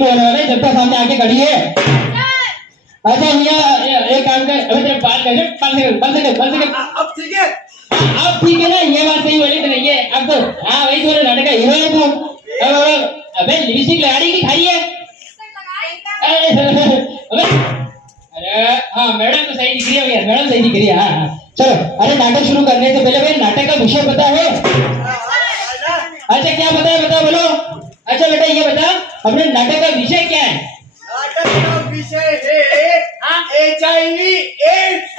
शुरू होने वाला है, जब तक सामने आके खड़ी है। अच्छा भैया एक काम कर, अभी तेरे बात कर, 5 सेकंड। अब ठीक है, अब ठीक है ना, ये बात सही बोली तूने, ये अब तो हाँ वही थोड़े नाटक का हीरो है तू। अबे लिपस्टिक लगा रही कि खाई है? अबे अरे हाँ मैडम तो सही दिख रही है भैया, मैडम सही दिख रही है। हाँ हाँ चलो, अरे नाटक शुरू करने से पहले भाई नाटक का विषय पता है? अच्छा क्या पता है, बता बोलो। अच्छा बेटा ये बता, अपने नाटक का विषय क्या है? नाटक का विषय है HIV एड्स।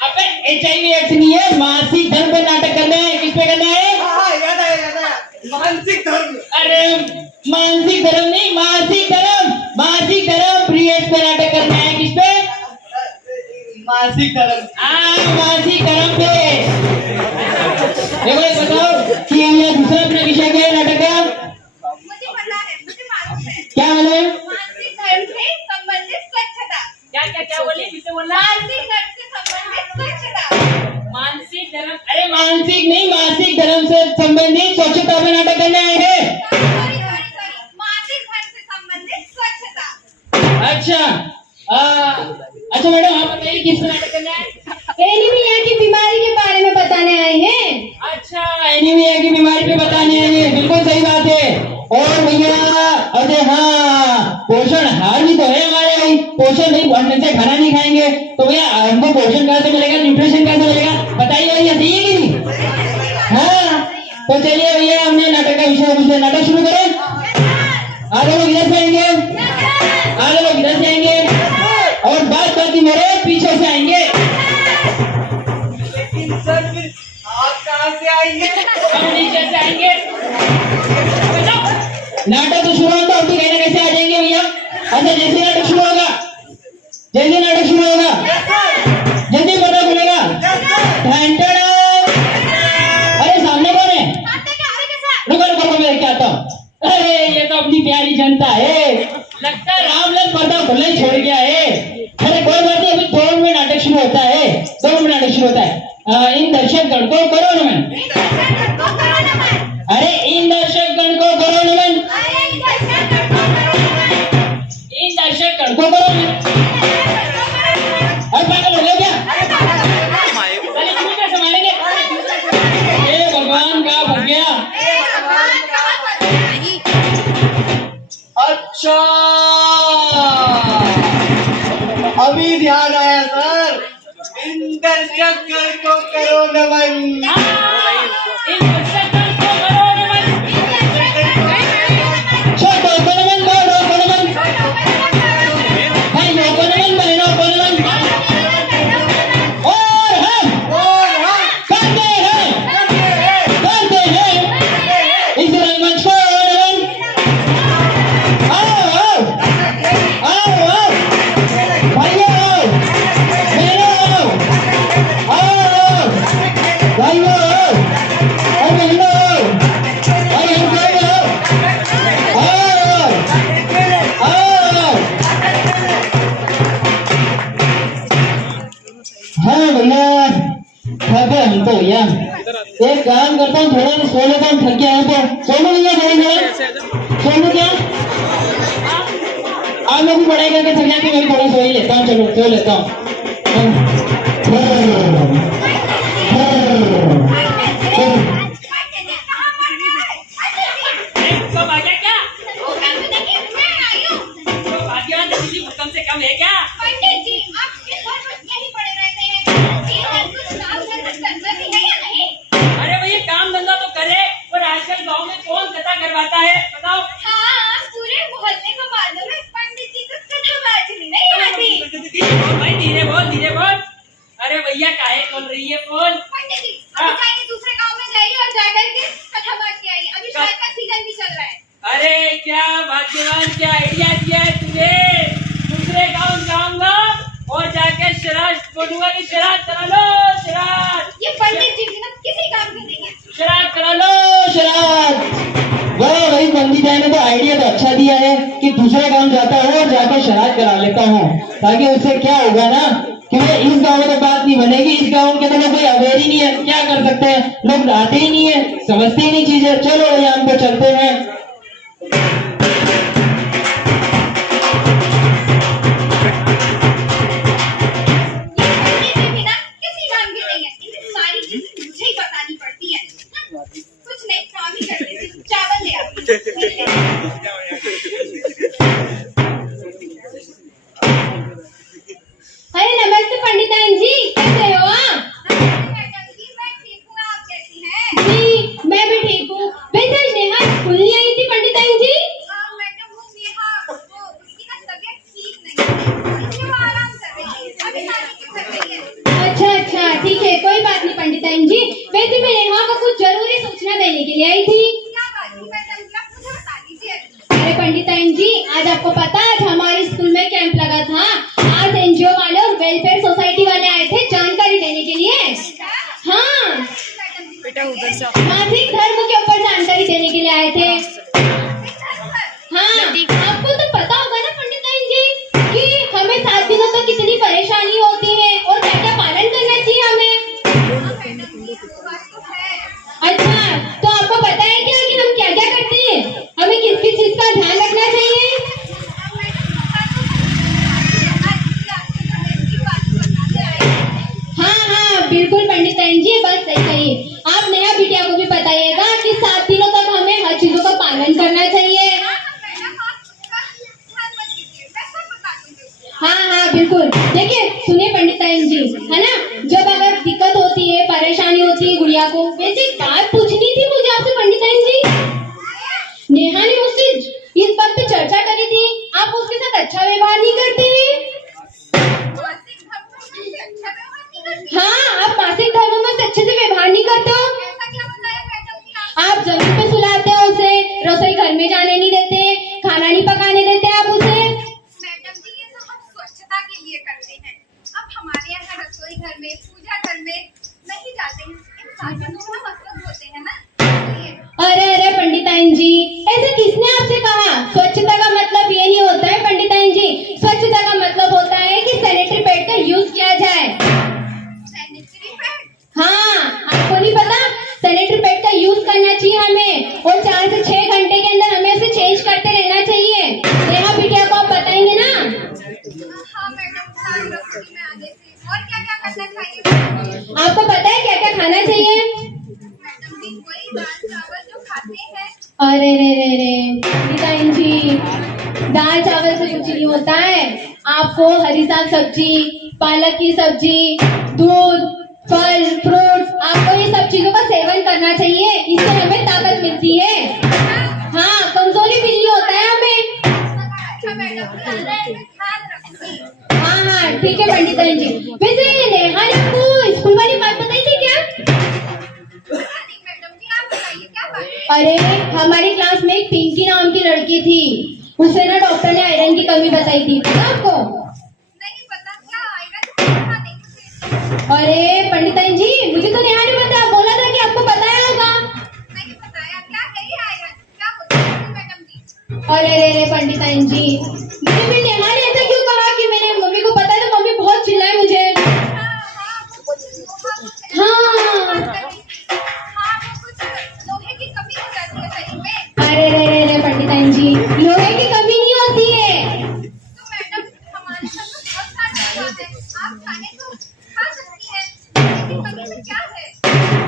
अबे HIV एड्स नहीं है, मासिक धर्म पे नाटक करना है। किस पे करना है? याद आया, मानसिक धर्म। अरे मानसिक धर्म नहीं, मासिक धर्म, मासिक धर्म पीरियड्स पे नाटक करना है। किस पे? मासिक धर्म। मासिक धर्म पे। देखो ये बताओ कि ये दूसरा अपना विषय क्या है नाटक का? मुझे पता है, मुझे मालूम है। क्या मालूम है? मानसिक धर्म से संबंधित स्वच्छता। क्या बोली? फिर से बोलना। मानसिक धर्म से संबंधित स्वच्छता। मानसिक धर्म। अरे मानसिक नहीं, मासिक धर्म से संबंधित स्वच्छता पे नाटक करने आए हैं। सॉरी, मासिक धर्म से संबंधित स्वच्छता। अच्छा अच्छा मैडम आप बताइए किस पे नाटक करना है? एनीमिया की बीमारी के बारे में बताने आए हैं। अच्छा एनीमिया की बीमारी पे बताने आए हैं, बिल्कुल सही बात है। और भैया अरे हाँ पोषण हार भी तो है हमारे भाई, पोषण नहीं, हम से खाना नहीं खाएंगे तो भैया हमको पोषण कहाँ से मिलेगा, न्यूट्रिशन कहाँ से मिलेगा? बताइए भैया, सही है कि नहीं? हाँ तो चलिए भैया हमने नाटक का विषय पूछते, नाटक शुरू करें। आधे लोग इधर से आएंगे, आधे लोग इधर से आएंगे और बात बाकी मेरे पीछे से आएंगे। लेकिन सर फिर आप कहाँ से आएंगे? हम नीचे से आएंगे। नाटक तो शुरू होगा, हम भी कहीं ना कैसे आ जाएंगे भैया। अच्छा जैसे नाटक शुरू होगा, जैसे नाटक शुरू होगा जल्दी पता बोलेगा। अरे सामने कौन है? रुको रुको मैं लेके आता हूँ। अरे ये तो अपनी प्यारी जनता है, लगता है रामलाल पर्दा भले ही छोड़ गया है। अरे कोई बात नहीं, अभी 2 मिनट नाटक शुरू होता है, 2 मिनट नाटक शुरू होता है। इन दर्शकगण को करो नमन। अरे इन दर्शकगण को करो नमन, इन दर्शकगण को करो नमन। अरे पागल हो गया क्या? अरे तुम क्या संभालेंगे? ए भगवान का भग गया। अच्छा अभी ध्यान आया सर, इन दर्शकगण को करो नमन। इन दर्शकगण को करो नमन। छोटों को नमन, बड़ों को नमन, भाइयों को नमन, बहनों को नमन। और हम करते हैं इस रंगमंच को नमन। आओ आओ आओ आओ भाइयों, बहनों, आओ भाइयों और बहनों, भाई हम हाँ भैया थक गए हम तो भैया। एक काम करता हूँ, थोड़ा सो लेता हूँ, थक गया है तो सो लो भैया, थोड़ी देर सो लो। क्या आप लोग भी पढ़ाई करके थक जाएंगे, मैं भी थोड़ा सो ही लेता हूँ। चलो सो लेता हूँ। कब आ गया क्या? कम से कम है क्या? पंडित जी आप इस बार बस यहीं पड़े रहते हैं, कुछ काम धंधा है या नहीं? अरे भैया काम धंधा तो करे, और आजकल गांव में कौन कथा करवाता है बताओ? हाँ पूरे मोहल्ले को मालूम है, पंडित जी को कथावाचनी नहीं आती। भाई धीरे बोल, धीरे बोल। अरे भैया काहे बोल रही है बोल? पंडित जी अभी जाइए दूसरे गांव में जाइए और जाकर के कथावाचनी आइए, अभी शायद का सीजन भी चल रहा है। अरे क्या भाग्यवान, क्या आइडिया दिया है तुझे। दूसरे गाँव जाऊंगा और जाके शराब बोलूंगा कि शराब करा लो, शराब। ये पंडित जी बिना किसी काम के नहीं है। शराब करा लो, शराब। वाह भाई पंडित जी ने तो आइडिया तो अच्छा दिया है कि दूसरे गांव जाता हूँ और जाकर शराब करा लेता हूँ, ताकि उससे क्या होगा ना कि इस गांव में तो बात नहीं बनेगी, इस गांव के तो लोग कोई अवेयर ही नहीं है, क्या कर सकते हैं, लोग आते ही नहीं है, समझते ही नहीं चीजें। चलो भैया हम तो चलते हैं। ये भी ना किसी काम की नहीं है, इतनी सारी चीजें मुझे ही बतानी पड़ती हैं। कुछ नहीं, काम ही कर देती हूँ। चावल ले आओ। अरे नमस्ते पंडिताइन जी, कैसे हो आप? मैडम जी, मैं ठीक हूँ, आप कैसी हैं? जी मैं भी ठीक हूँ। वैसे आज नेहा स्कूल नहीं आई थी पंडिताइन जी? मैडम वो नेहा, वो उसकी ना तबीयत ठीक नहीं है, इसलिए वो आराम कर रही है, अभी नानी के घर गई है। अच्छा अच्छा ठीक है, कोई बात नहीं पंडिताइन जी। वैसे मैं नेहा को कुछ जरूरी सूचना देने के लिए आई थी। क्या बात थी मैडम जी, आप मुझे बता दीजिए। अरे पंडिताइन जी, आज आपको पता है आज हमारे स्कूल में कैंप लगा था। आज एनजीओ वाले और वेलफेयर सोसाइटी वाले आए थे जानकारी देने के लिए। हाँ, मासिक धर्म के ऊपर जानकारी देने के लिए आए थे। हाँ, आपको तो पता होगा ना पंडिताइन जी कि हमें 7 दिनों तक कितनी परेशानी होती है और क्या क्या पालन करना चाहिए हमें। अच्छा, तो आपको पता है क्या कि हम क्या क्या करते हैं, हमें किस किस चीज का ध्यान रखना चाहिए? हाँ हाँ बिल्कुल पंडिताइन जी, बस सही कही। आप नया बिटिया को भी बताइएगा कि 7 दिनों तक हमें हर चीजों का पालन करना चाहिए। हाँ हाँ बिल्कुल। देखिए सुनिए पंडिताइन जी, है ना, जब अगर दिक्कत होती है, परेशानी होती है गुड़िया को, वैसे एक बात पूछनी थी मुझे आपसे पंडिताइन जी। नेहा ने मुझसे इस बात पे चर्चा करी थी, आप उसके साथ अच्छा व्यवहार नहीं करते हैं। हाँ, आप मासिक धर्म में अच्छे से व्यवहार नहीं करते हो। आप जमीन पे सुलाते हो उसे, रसोई घर में जाने नहीं देते, खाना नहीं पकाने देते आप उसे। मैडम जी, ये सब हम स्वच्छता के लिए करते हैं। अब हमारे यहाँ रसोई घर में, पूजा घर में नहीं जाते हैं, इन साधनों का मतलब होते हैं ना, इसलिए। अरे अरे पंडिताइन जी, ऐसे किसने आपसे कहा? स्वच्छता का मतलब ये नहीं होता है पंडिताइन जी। स्वच्छता का मतलब होता है कि सैनिटरी पैड का यूज किया जाए। Sanitary pad? हाँ, आपको नहीं पता? सैनिटरी पैड का यूज करना चाहिए हमें, और 4 से 6 घंटे के अंदर हमें उसे चेंज करते रहना चाहिए। नेहा बिटिया को आप बताएंगे ना? हाँ मैडम, ध्यान रखूंगी मैं आगे से। और क्या क्या करना चाहिए? आपको पता है क्या क्या खाना चाहिए? मैडम जी, वही दाल चावल जो खाते हैं। अरे रे रे रे पंडिताइन जी, दाल चावल से कुछ नहीं होता है। आपको हरी साग सब्जी, पालक की सब्जी, दूध, फल, फ्रूट्स, आपको ये सब चीजों का सेवन करना चाहिए, इससे हमें ताकत मिलती है। हाँ, कमजोरी भी नहीं होता है हमें। अच्छा मैडम, ध्यान रखूंगी। हाँ हाँ ठीक है पंडिताइन जी। वैसे नेहा ने आपको स्कूल वाली बात बताई थी क्या? नहीं मैडम जी, आप बताइए क्या बात है? अरे हमारी क्लास में एक पिंकी नाम की लड़की थी, उसे ना डॉक्टर ने आयरन की कमी बताई थी, पता आपको? नहीं पता, क्या आएगा? बता देंगे। अरे पंडिताइन जी, मुझे तो नेहा ने बताया, बोला था कि आपको पता होगा। नहीं बताया, क्या है ये आयरन? क्या होता है मैडम जी? अरे रे रे पंडिताइन जी, मुझे भी नेहा ने ऐसा क्यों कहा कि मेरे मम्मी को पता है, तो मम्मी बहुत चिल्लाए मुझे। लोहे की कमी हो जाती है शरीर में। अरे रे पंडिताइन जी, लोहे की कमी नहीं होती है। तो मैडम, हमारे घर में बहुत सारे लोग हैं, आप खाने को खा सकती हैं, लेकिन कमी में क्या है?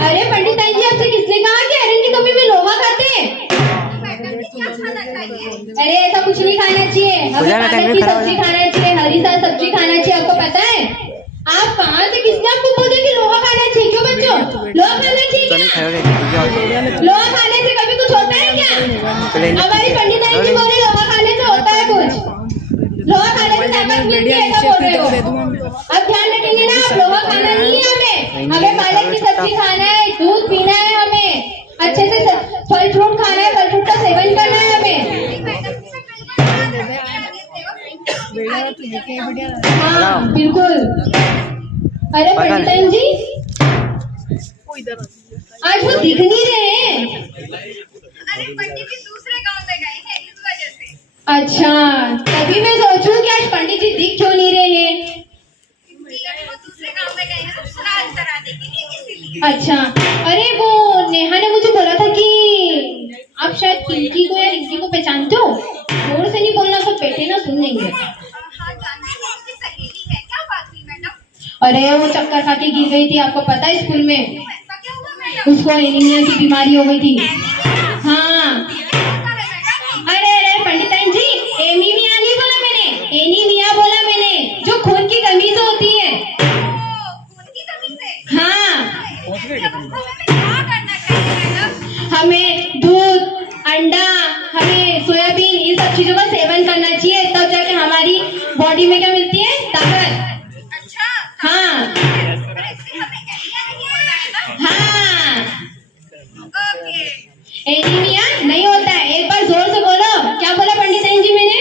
अरे पंडिताइन जी, आपसे किसने कहा कि आयरन की कमी में लोहा खाते हैं? तो मैडम जी, क्या खाना चाहिए? अरे ऐसा कुछ नहीं खाना चाहिए, हमें पालक की सब्जी खाना चाहिए, हरी साग सब्जी खाना चाहिए। आपको पता है? आप कहाँ से, किसने आपको बोला कि लोहा खाना चाहिए? क्यों बच्चों, लोहा खाना चाहिए क्या? लोहा खाने से कभी कुछ होता है क्या? हमारी पंडिताइन जी बोले लोहा खाने से होता है कुछ, लोहा खाने से ताकत मिलती है, ऐसा बोल रहे हो। अब ध्यान रखेंगे ना, आप लोहा खाना नहीं है हमें पालक की सब्जी खाना है, दूध पीना है हमें, अच्छे से फल फ्रूट खाना है, फल फ्रूट का सेवन करना है हमें। मैडम जी, मैं कल जाकर हाँ बिल्कुल। अरे पंडिताइन जी, आज वो दिख नहीं रहे हैं। अरे पंडित जी दूसरे गांव में गए हैं, इस वजह से। अच्छा, तभी मैं सोचूं कि आज पंडित जी दिख क्यों नहीं रहे हैं। जी, अभी वो दूसरे गांव में गए हैं ना, श्राद्ध कराने के लिए, इसीलिए। अच्छा, अरे वो नेहा ने मुझे बोला था कि आप शायद पिंकी को या रिंकी को पहचान सुन लेंगे। हाँ जानती हूँ, उसकी सहेली है। क्या बात हुई मैडम? अरे वो चक्कर खा के गिर गई थी, आपको पता है स्कूल में? तो ऐसा क्या हुआ मैडम? उसको एनीमिया की बीमारी हो गई थी। एनीमिया? हाँ। ये क्या होता है मैडम? अरे पंडिताइन जी, एनीमिया नहीं बोला मैंने, एनीमिया बोला मैंने, जो खून की कमी से होती है। ओह, खून की कमी से? हाँ। ऐसी अवस्था में हमें क्या करना चाहिए मैडम? हमें दूध, अंडा, हमें सोयाबीन, इन सब चीजों का सेवन करना चाहिए, तब जाके हमारी बॉडी में क्या मिलती है? ताकत। अच्छा। हाँ। अरे इससे हमें एनीमिया नहीं होता है ना? हाँ, ओके। एनीमिया नहीं होता है। एक बार जोर से बोलो, क्या बोला पंडिताइन जी मैंने?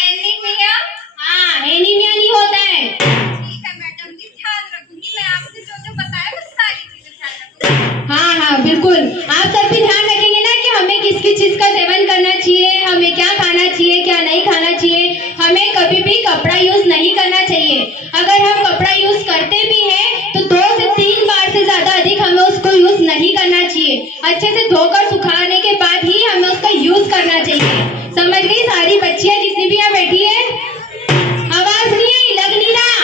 एनीमिया? हाँ, एनीमिया नहीं होता है। ठीक है मैडम जी, ध्यान रखूंगी। मैं आपने जो बताया वो सारी चीजें ध्यान रखूंगी। हाँ हाँ बिल्कुल, आप सब भी ध्यान रखेंगे ना कि हमें किस किस चीज का सेवन करना चाहिए, हमें क्या खाना चाहिए, क्या नहीं खाना चाहिए। हमें कभी भी कपड़ा यूज नहीं करना चाहिए। अगर हम कपड़ा यूज करते भी हैं तो 2 से 3 बार से ज्यादा अधिक हमें उसको यूज नहीं करना चाहिए। अच्छे से धोकर सुखाने के बाद ही हमें उसका यूज करना चाहिए। समझ गई सारी बच्चियां जितनी भी यहाँ बैठी है? आवाज नहीं आई, लग नहीं रहा।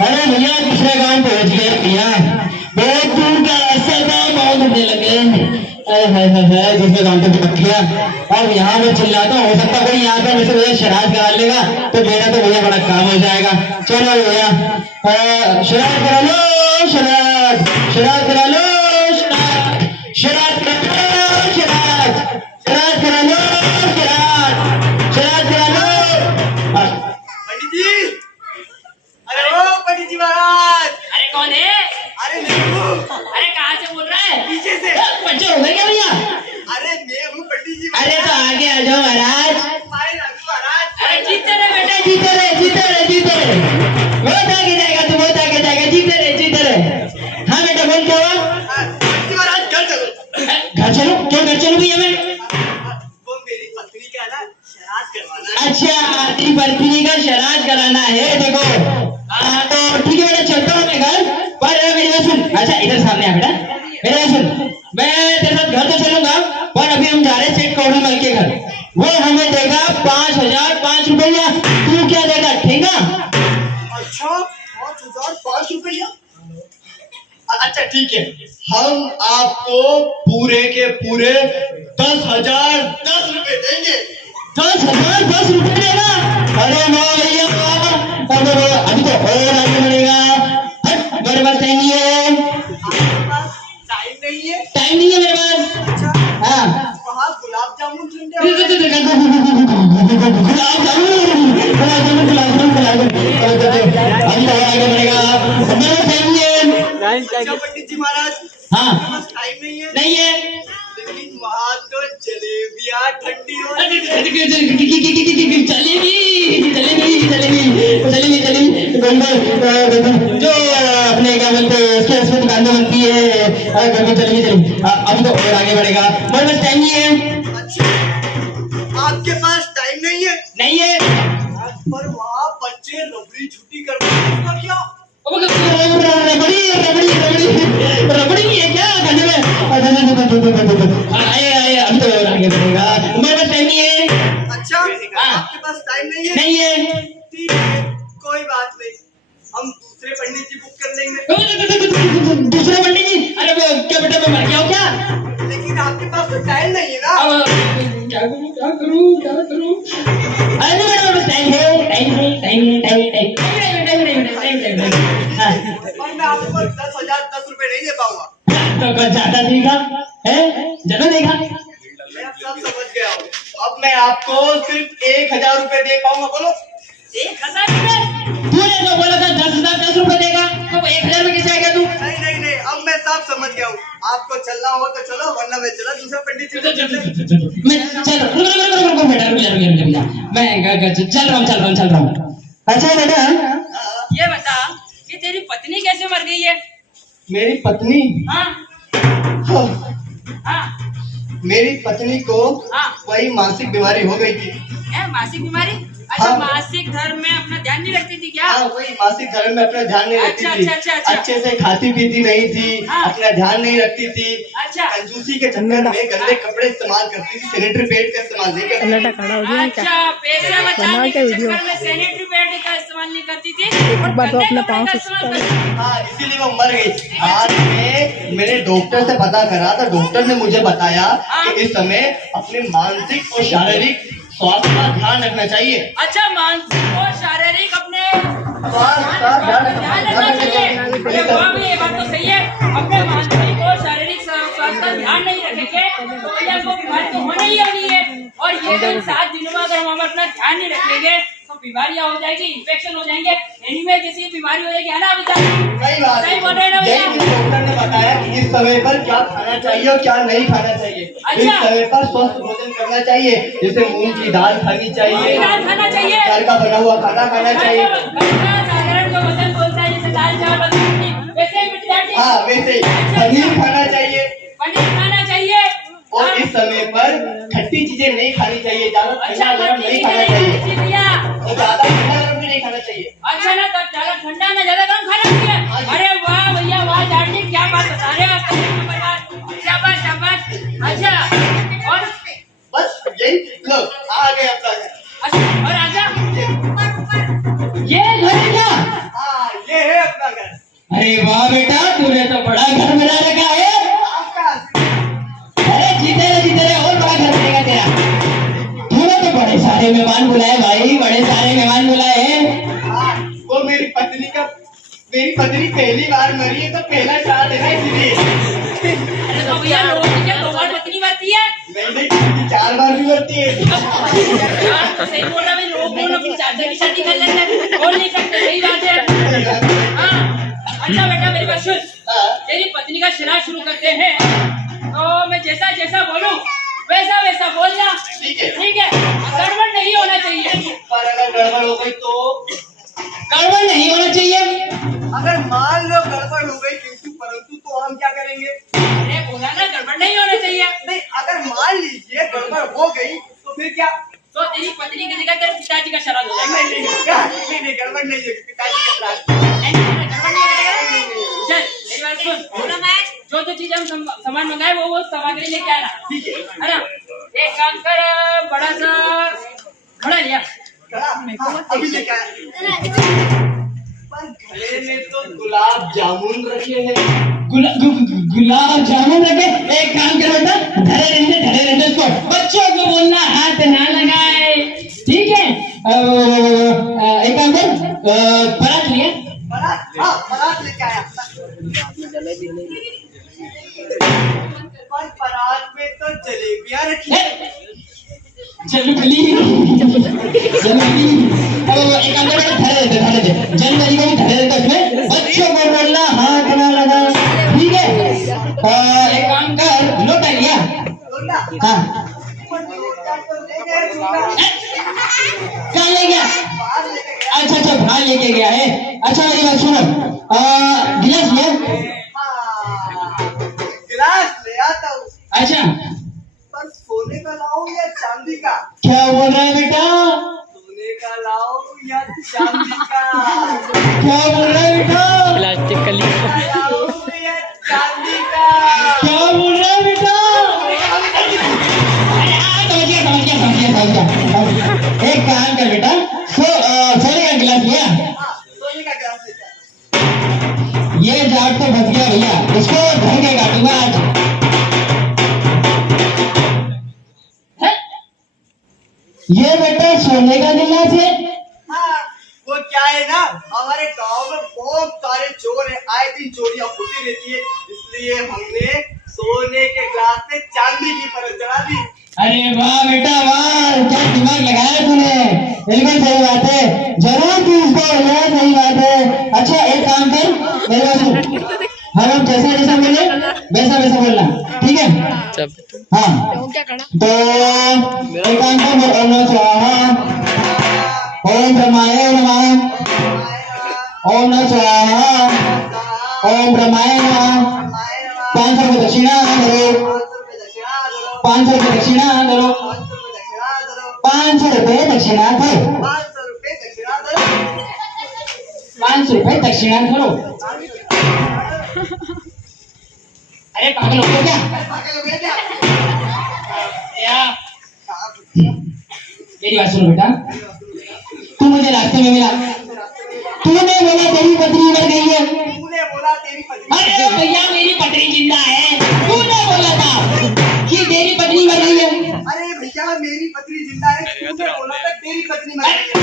अरे भैया दूसरे गांव पहुंच गए भैया, बहुत दूर का रास्ता था, बहुत दुखने लगे। अरे दूसरे गांव पे पहुंच गया और यहाँ पे चिल्लाता, हो सकता कोई यहाँ पे मुझसे भैया शराब करा लेगा तो मेरा तो भैया बड़ा काम हो जाएगा। चलो भैया शराब करा लो, शराब शराब करा लो, शराब शराब करा लो, शराब शराब करा लो, शराब शराब करा लो। पंडित जी, अरे ओ पंडित जी महाराज, अरे कौन है? अरे मैं हूँ, अरे कहाँ से बोल रहा है? पीछे से। बच्चे हो गए क्या भैया? अरे मैं हूँ पंडित जी अरे तो आगे आ जाओ महाराज। मारे नागू महाराज। अरे जीते रहे बेटा, जीते रहे, जीते रहे, जीते रहे। बहुत आगे जाएगा तू, बहुत आगे जाएगा, जीते रहे, जीते रहे। हाँ बेटा बोल क्या हुआ? पंडित जी महाराज घर चलो। घर चलो? क्यों घर चलो भैया मैं? वो मेरी पत्नी का ना श्राद्ध करवाना है। अच्छा तेरी पत्नी का श्राद्ध कराना है। देखो तो ठीक है बेटा, चलता हूँ मैं घर पर मेरी बात सुन। अच्छा इधर सामने आ बेटा, मेरी बात सुन। मैं तेरे साथ घर तो चलूंगा पर अभी हम जा रहे हैं सेठ कौड़ी मल के घर। वो हमें देगा 5,005 रुपया, तू क्या देगा? ठीक है? अच्छा 5,005 रुपया। अच्छा ठीक है, हम आपको पूरे के पूरे 10,010 रुपए देंगे। 10,010 रुपए देगा? अरे वाह भैया वाह। अभी तो और आगे बढ़ेगा। हट, मेरे पास टाइम नहीं है। आपके पास टाइम नहीं है? टाइम नहीं है मेरे पास। अच्छा हाँ वहाँ गुलाब जामुन ठंडे हो गुलाब गए। जामुन, गुलाब जामुन, गुलाब जामुन, गुलाब जामुन। अभी तो और आगे बढ़ेगा। मेरे पास टाइम नहीं है। अच्छा पंडित जी महाराज, हाँ आपके पास टाइम नहीं है? नहीं है। लेकिन वहाँ तो जलेबियाँ ठंडी हो रही है। जलेबी जलेबी जलेबी जलेबी जलेबी गोलगोल जो अपने क्या बोलते हैं उसके उसमें दुकानें बनती है, गोलगोल जलेबी जलेबी। अभी तो और आगे बढ़ेगा, मेरे पास टाइम नहीं है। अच्छा आपके पास टाइम नहीं है? नहीं है। पर वहाँ बच्चे रबड़ी छुट्टी कर रहे हैं, उसका क्या? रबड़ी रबड़ी रबड़ी रबड़ी नहीं है क्या खाने में? आए आए अभी तो और आगे बढ़ेगा, मेरे पास टाइम नहीं है। अच्छा आपके पास टाइम नहीं है? नहीं है। ठीक है कोई बात नहीं, हम दूसरे पंडित जी बुक कर लेंगे। दूसरे पंडित जी? अरे क्या बेटा मैं मर गया हूँ क्या? लेकिन आपके पास तो टाइम नहीं है ना। अब क्या करूँ क्या करूँ क्या करूँ? अरे मेरे पास टाइम है, टाइम है, टाइम है, टाइम है, टाइम हाँ और मैं आपको 10,010 रुपए नहीं दे पाऊंगा। तो कुछ ज्यादा देगा है, ज्यादा देगा। मैं अब सब समझ गया हूँ। अब मैं आपको सिर्फ 1,000 रुपए दे पाऊंगा। बोलो 1,000 रुपए? तूने जो बोला था 10,010 रुपए देगा तो 1,000 में कैसे आएगा तू? नहीं नहीं नहीं, अब मैं सब समझ गया हूँ। आपको चलना हो तो चलो, वरना मैं चला दूसरा पंडित जी को चल ले। मैं चल रुक बेटा, रुक जा मैं चल रहा हूँ। अच्छा बेटा ये बता कि तेरी पत्नी कैसे मर गई है? मेरी पत्नी, हाँ हाँ, हाँ मेरी पत्नी को हाँ। वही मानसिक बीमारी हो गई थी। है मासिक बीमारी? अच्छा हाँ। मासिक धर्म में अपना ध्यान नहीं रखती थी क्या? हाँ वही मासिक धर्म में अपना ध्यान नहीं रखती अच्छा, थी। अच्छा, अच्छा। अच्छे से खाती पीती नहीं थी, हाँ। अपना ध्यान नहीं रखती थी, अच्छा कंजूसी के चक्कर में गंदे कपड़े इस्तेमाल करती थी, सैनिटरी पैड का इस्तेमाल नहीं करती थी। अच्छा पैसा बचाने के चक्कर में सैनिटरी पैड का इस्तेमाल नहीं करती थी और गंदे कपड़े का इस्तेमाल करती थी। हाँ इसीलिए वो मर गई। आज में मैंने डॉक्टर से पता करा था, डॉक्टर ने मुझे बताया कि इस समय अपने मानसिक और शारीरिक स्वास्थ्य का ध्यान रखना चाहिए। अच्छा मानसिक और शारीरिक अपने स्वास्थ्य का ध्यान ध्यान रखना चाहिए। अरे वाह भैया, ये बात तो सही है। अपने मानसिक और शारीरिक स्वास्थ्य का ध्यान नहीं रखेंगे तो भैया वो बीमारी तो होनी ही होनी है। और ये जो 7 दिनों में अगर हम अपना ध्यान नहीं रखेंगे तो बीमारियां हो जाएगी, इन्फेक्शन हो जाएंगे, एनीवे किसी बीमारी हो जाएगी, है ना बेटा? सही बात सही बोल रहे हैं ना है। भैया? यही मुझे डॉक्टर ने बताया कि इस समय पर क्या खाना चाहिए और क्या नहीं खाना चाहिए। अच्छा। इस समय पर स्वस्थ भोजन करना चाहिए, जैसे मूंग की दाल खानी चाहिए, मूंग की दाल खाना चाहिए। घर का बना हुआ खाना खाना चाहिए। साधारण जो वजन बोलता है जैसे दाल चावल और रोटी, वैसे ही विद्यार्थी हाँ वैसे ही पनीर खाना चाहिए। पनीर खाना चाहिए। और इस समय पर खट्टी चीजें नहीं खानी चाहिए, ज्यादा अच्छा ठंडा गरम नहीं खाना चाहिए भैया। और ज्यादा ठंडा गरम भी नहीं खाना चाहिए। अच्छा ना तो ज्यादा ठंडा में ज्यादा गर्म खाना चाहिए। अरे वाह भैया वाह, जानते क्या बात बता रहे हो आप? शाबाश शाबाश। अच्छा और बस यही लो आ गए अपना घर। अच्छा और आजा ये घर है क्या? हाँ ये है अपना घर। अरे वाह बेटा, तूने तो बड़ा घर बना रखा है। आपका अरे जीते रहे और बड़ा घर बनेगा तेरा। तूने तो बड़े सारे मेहमान बुलाए भाई, बड़े सारे मेहमान बुलाए हैं। हाँ, वो मेरी पत्नी पहली बार मरी है तो पहला श्राद्ध है ना, इसलिए। अरे तो भैया लोगों की क्या 2 बार पत्नी मरती है? नहीं 4 बार भी मरती है। यार, सही बोल रहा है, लोग कौन अपनी चाचा की शादी कर लेते हैं, बोल नहीं सकते, सही बात है। हाँ अच्छा बेटा मेरी बात सुन, हाँ, तेरी पत्नी का श्राद्ध शुरू करते हैं तो मैं जैसा जैसा बोलूं वैसा वैसा बोलना, ठीक है। ठीक है? गड़बड़ नहीं होना चाहिए। पर अगर गड़बड़ हो गई तो? गड़बड़ नहीं होना चाहिए। अगर मान लो गड़बड़ हो गई किंतु परंतु तो हम क्या करेंगे? अरे बोला ना गड़बड़ नहीं होना चाहिए। नहीं अगर मान लीजिए गड़बड़ हो गई तो फिर क्या? तो तेरी पत्नी की जगह तेरे पिताजी का श्राद्ध हो जाएगा। नहीं गड़बड़ नहीं है, पिताजी के श्राद्ध। नहीं, गड़बड़ नहीं होगा। चल मेरी बात सुन, जो चीज हम सामान मंगाए वो सामग्री लेके आना, है ना? एक काम कर, बड़ा सा घड़ा लिया। हाँ, अभी लेके आया। पर घड़े में तो गुलाब जामुन रखे हैं। गुलाब जामुन रखे। एक काम कर बेटा, धरे रहने उसको। बच्चों को बोलना हाथ ना लगाए, ठीक है? एक काम कर, परात लिया। बारात लेके आया। पर बारात में तो जलेबियां रखी है। जलेबी। एक काम कर, धरे दे जनवरी को भी धरे दे उसमें। बच्चों को बोलना हाथ ना लगा, ठीक है? एक काम कर, लोटा लिया। लोटा? हाँ पर लोटा तो ले गए लोटा। कहाँ ले गया? बाहर लेके गया। अच्छा बाहर लेके गया है। अच्छा मेरी बात सुनो, गिलास लिया। हाँ, गिलास ले आता हूँ। अच्छा पर सोने का लाऊं या चांदी का? क्या बोल रहा है बेटा? सोने का लाऊं या चांदी का? क्या बोल रहा है बेटा? प्लास्टिक का लीक लाऊं या चांदी का? क्या बोल रहा है बेटा? समझ गया। एक काम कर बेटा, सोने का गिलास लिया। हाँ, सोने का गिलास लेके आता। ये जाट तो फंस गया भैया, इसको घर के काटूंगा आज। है? ये बेटा सोने का गिलास है। हाँ, वो क्या है ना, हमारे गांव में बहुत सारे चोर हैं, आए दिन चोरियां होती रहती है, इसलिए हमने सोने के गिलास में चांदी की परत चढ़ा दी। अरे वाह बेटा वाह, क्या दिमाग लगाया तूने, बिल्कुल सही बात है, जरूर तू इसको बोला, सही बात है। अच्छा एक काम कर, मेरे पास हम जैसा जैसा बोले वैसा वैसा बोलना, ठीक है? हाँ तो एक काम कर, ओम नमः शिवाय, ओम ब्रह्माय नमः, ओम नमः शिवाय, ओम ब्रह्माय नमः। 500 रुपये दक्षिणा दो, 500 रुपये दक्षिणा दो, 500 रुपये दक्षिणा दो। 500 रुपए दक्षिणा करो। अरे पागल हो गया क्या? पागल हो गया क्या? या मेरी बात सुनो बेटा, तू मुझे रास्ते में मिला, तूने बोला तेरी पत्नी मर गई है। तूने बोला तेरी पत्नी। अरे भैया मेरी पत्नी जिंदा है, तूने बोला था कि तेरी पत्नी मर गई है। अरे भैया मेरी पत्नी जिंदा है, तूने बोला था तेरी पत्नी मर गई है।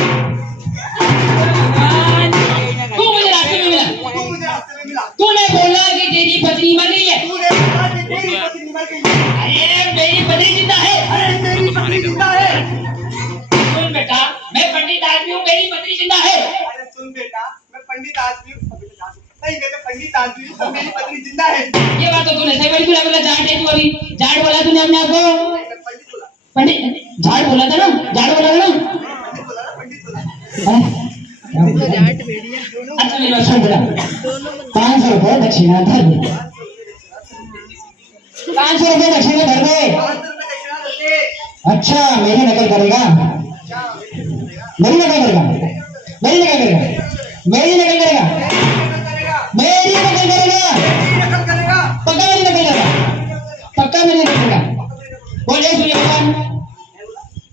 तू मुझे रास्ते में मिला, तू मुझे रास्ते में मिला, तूने बोला कि तेरी पत्नी मर गई है। तूने बोला कि तेरी पत्नी मर गई है। अरे मेरी पत्नी जिंदा है। अरे मेरी पत्नी जिंदा है। सुन बेटा, मैं पंडित आदमी हूँ, मेरी पत्नी जिंदा है। अरे सुन बेटा, मैं पंडित आदमी हूँ, नहीं मैं तो पंडित आदमी हूँ, मेरी पत्नी जिंदा है। ये बात तो तूने सही बोली, तूने बोला जाट है, तू अभी जाट बोला तूने अपने आप को। मैं पंडित बोला, पंडित झाड़ बोला था ना, झाड़ बोला था ना। पंडित बोला ना, पंडित बोला। अच्छा मेरी बात सुन बेटा, 500 रुपए दक्षिणा धर दे, 500 रुपए दक्षिणा धर दे। 500 रुपए दक्षिणा दे। अच्छा मेरी नकल करेगा, क्या मेरी नकल करेगा, मेरी नकल करेगा, मेरी नकल करेगा, करेगा? मेरी नकल करेगा, मेरी नकल करेगा। पक्का मेरी नकल करेगा, पक्का मेरी नकल करेगा। बोले सूर्य भगवान,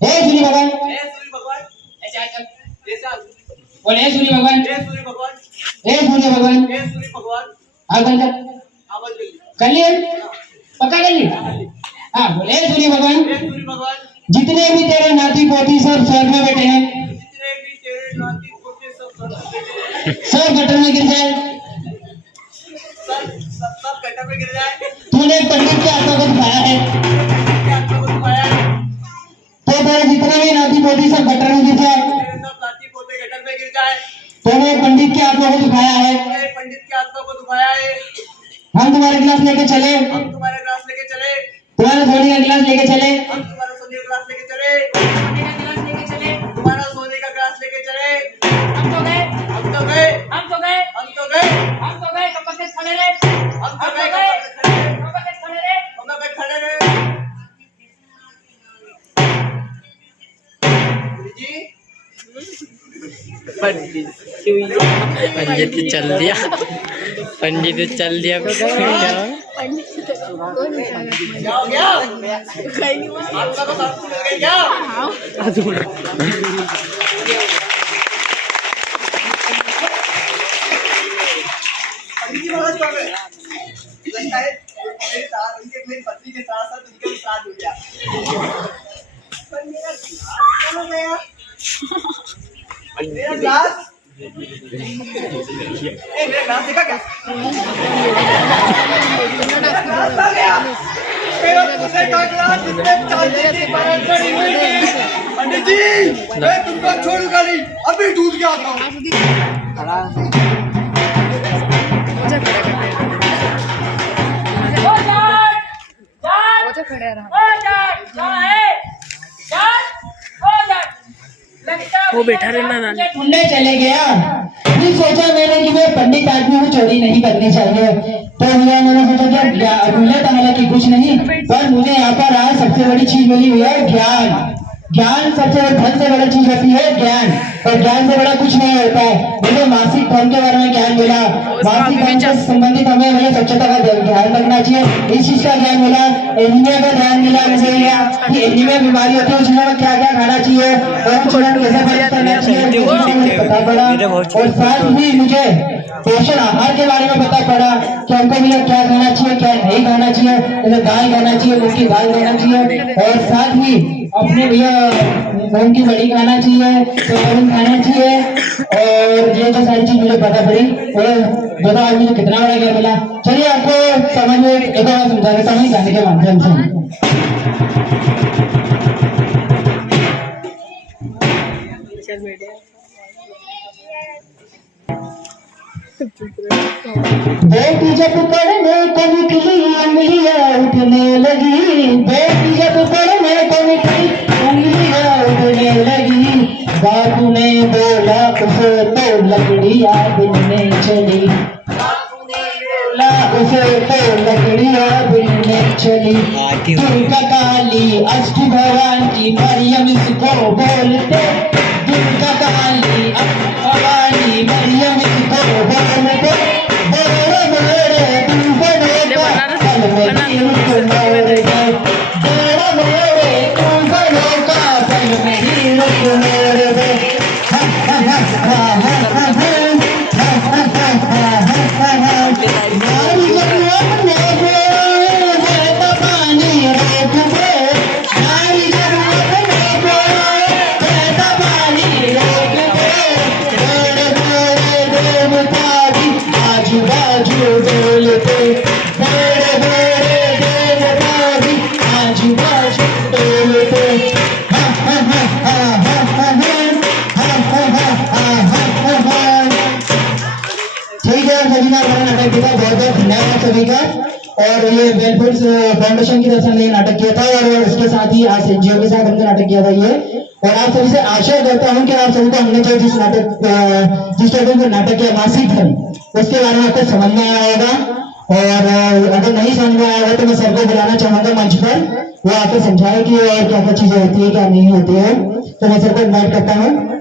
हे सूर्य भगवान, हे सूर्य भगवान, ऐसे हाथ कर। ऐसे हाथ। बोले हे सूर्य भगवान, हे सूर्य भगवान, हे सूर्य भगवान, हे सूर्य भगवान। आग बंद कर, आवाज दे। कर लिए, पक्का कर ली। हाँ बोले हे सूर्य भगवान, हे सूर्य भगवान, जितने भी तेरे नाती पोती सब स्वर्ग में बैठे हैं, जितने भी तेरे नाती पोते सब स्वर्ग में बैठे हैं, सब गटर में गिर जाए। सब गटर में गिर जाए। तूने पंडित की आत्मा को दिखाया है, क्या आत्मा को दिखाया है? तो तेरे जितने भी नाती पोती सब गटर में गिर जाए। तेरे सब नाती पोते गटर में गिर जाए। तूने पंडित की आत्मा को दिखाया है, तूने पंडित की आत्मा को दिखाया है। हम तुम्हारे गिलास लेके चले, हम तुम्हारे ग्लास लेके चले, तुम्हारे सोने का गिलास लेके चले, हम तुम्हारा सोने का ग्लास लेके चले, सोने का गिलास लेके चले, तुम्हारा सोने का ग्लास लेके चले। हम तो गए, हम तो गए, हम तो गए, हम तो गए, हम तो गए, कब तक खड़े रहे, हम तो गए, कब तक खड़े रहे, हम तो गए खड़े रहे। जी पंडित तो चल दिया, पंडित तो चल दिया। क्या हो गया? आपका तो साथ मिल गया क्या? पंडित जी बहुत कम है। लगता है मेरे साथ मेरी पत्नी के साथ साथ उनका भी साथ हो गया। पर मेरा ग्लास कहाँ हो गया? मेरा ग्लास मेरा ग्लास देखा क्या? मेरा ग्लास आ गया। मेरा दूसरे का ग्लास जिसमें चांदी की परत चढ़ी हुई थी। पंडित जी मैं तुमको छोड़ूंगा नहीं, अभी दूध के आता हूँ। ओ जाट, जाट, ओ जाट, कहाँ है? जाट, ओ जाट, लगता है वो बैठा रहना ना। मुझे ढूंढने चले गया। फिर सोचा मैंने कि मैं पंडित आदमी को चोरी नहीं करनी चाहिए, तो मैंने सोचा कि मिला था, हालांकि कुछ नहीं, पर मुझे यहाँ पर आज सबसे बड़ी चीज मिली हुई है ज्ञान। ज्ञान सबसे धन से बड़ी चीज होती है ज्ञान, और ज्ञान से बड़ा कुछ नहीं होता है। मुझे मासिक धर्म के बारे में ज्ञान मिला, मासिक धर्म से संबंधित हमें स्वच्छता का ध्यान रखना चाहिए, इस चीज का ज्ञान मिला। एनीमिया का ध्यान मिला मुझे कि एनीमिया बीमारी होती है, उस समय क्या क्या खाना चाहिए और उस समय कैसे बचत करना चाहिए, मुझे पता पड़ा। और साथ ही मुझे पोषण आहार के बारे में पता पड़ा कि हमको भी क्या खाना चाहिए क्या नहीं खाना चाहिए, जैसे दाल खाना चाहिए, मूंग की दाल खाना चाहिए, और साथ ही अपने भैया मूंग की बड़ी खाना चाहिए, सोयाबीन खाना चाहिए, और ये जो सारी चीज मुझे पता पड़ी। और बताओ आज मुझे कितना बड़ा ज्ञान मिला। चलिए आपको समझ में एक बार समझा देता हूँ गाने के माध्यम से। बेटी जब पढ़ने को निकली अंगलियां उठने लगी, बेटी जब पढ़ने को निकली अंगलियां उठने लगी, बाबू ने बोला उसे तो लकड़ियां बिनने चली, बोला उसे तो लकड़ियां बिनने चली। दुर्गा काली अष्ट भवानी मरियम इसको बोलते, दुर्गा काली अष्ट भवानी मरियम इसको नाटक देखा, बहुत बहुत धन्यवाद सभी का। और ये वेलफेयर फाउंडेशन की तरफ से हमने ये नाटक किया था और उसके साथ ही आज एनजीओ के साथ हमने नाटक किया था ये। और आप सभी से आशा करता हूँ कि आप सभी को हमने जो जिस टाइप का नाटक किया मासिक धर्म, उसके बारे में आपको समझ में आया होगा। और अगर नहीं समझ में आया होगा तो मैं सर को बुलाना चाहूंगा मंच पर, वो आपको समझाए कि और क्या क्या चीजें होती है क्या नहीं होती है। तो मैं सर को इन्वाइट करता हूँ।